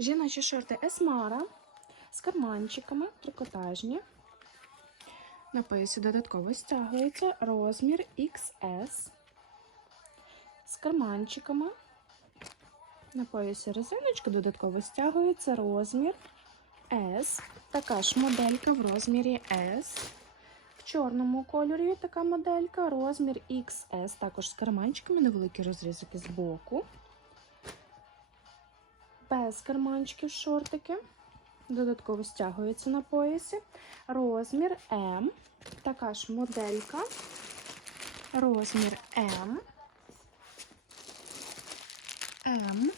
Жіночі шорти Есмара з карманчиками, трикотажні. На поясі додатково стягується розмір XS з карманчиками. На поясі резиночка додатково стягується розмір S. Така ж моделька в розмірі S. В чорному кольорі така моделька, розмір XS, також з карманчиками, невеликі розрізики з боку. Без карманчиків шортики. Додатково стягується на поясі. Розмір М. Така ж моделька. Розмір М. М.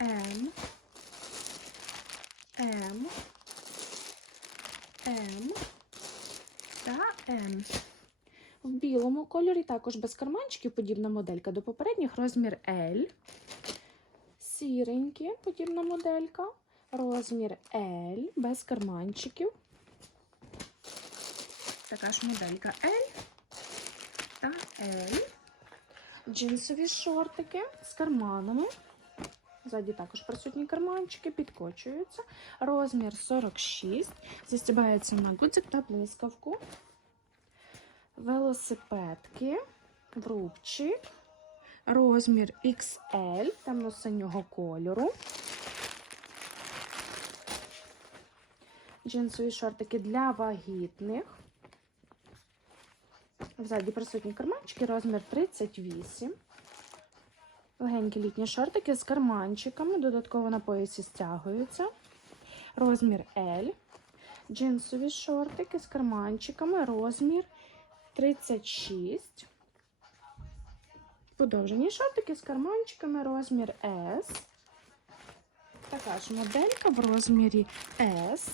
М. М. М та М. В білому кольорі також без карманчиків подібна моделька до попередніх розмір L. Сіренькі, подібна моделька. Розмір L без карманчиків. Така ж моделька L та L. Джинсові шортики з карманами. Ззаді також присутні карманчики, підкочуються. Розмір 46. Застібається на гудзик та блискавку. Велосипедки, врубчик. Розмір XL темно-синього кольору. Джинсові шортики для вагітних. Ззаді присутні карманчики, розмір 38. Легенькі літні шортики з карманчиками, додатково на поясі стягуються. Розмір L. Джинсові шортики з карманчиками, розмір 36. Подовжені шортики з карманчиками, розмір S. Така ж моделька в розмірі S.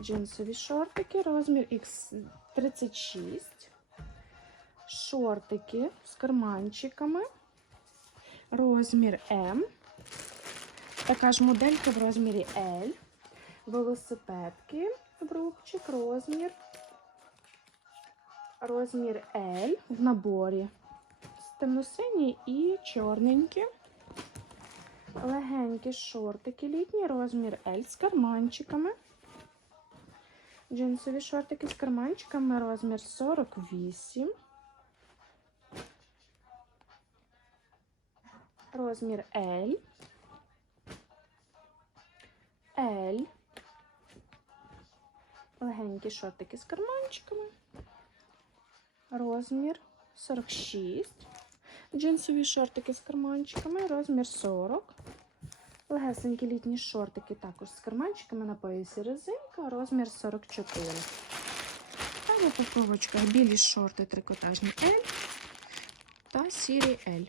Джинсові шортики, розмір X36 шортики з карманчиками, розмір М. Така ж моделька в розмірі L. Велосипедки, брубчик, розмір. Розмір L в наборі. Темно-сині і чорненькі. Легенькі шортики літні, розмір L з карманчиками. Джинсові шортики з карманчиками, розмір 48. Розмір L. L. Легенькі шортики з карманчиками. Розмір 46. Джинсові шортики з карманчиками. Розмір 40. Легесенькі літні шортики також з карманчиками на поясі резинка. Розмір 44. А в упаковочках білі шорти трикотажні L та сірі L.